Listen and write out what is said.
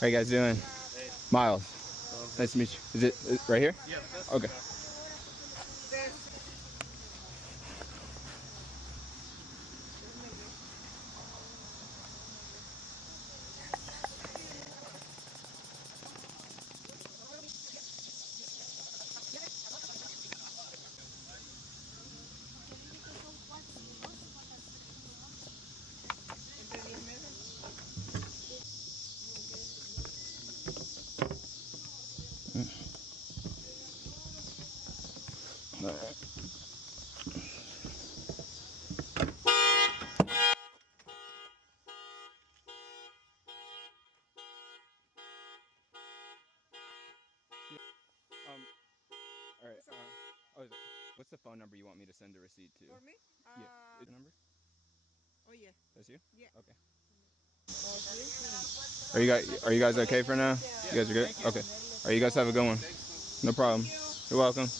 How you guys doing? Hey. Miles. Nice to meet you. Is it right here? Yeah. Okay. All right. All right. What's the phone number you want me to send a receipt to? For me? Yeah. Is the number? Oh yeah. That's you? Yeah. Okay. Oh, Are you guys okay for now? You guys are good? Okay. All right, you guys have a good one. No problem. You're welcome.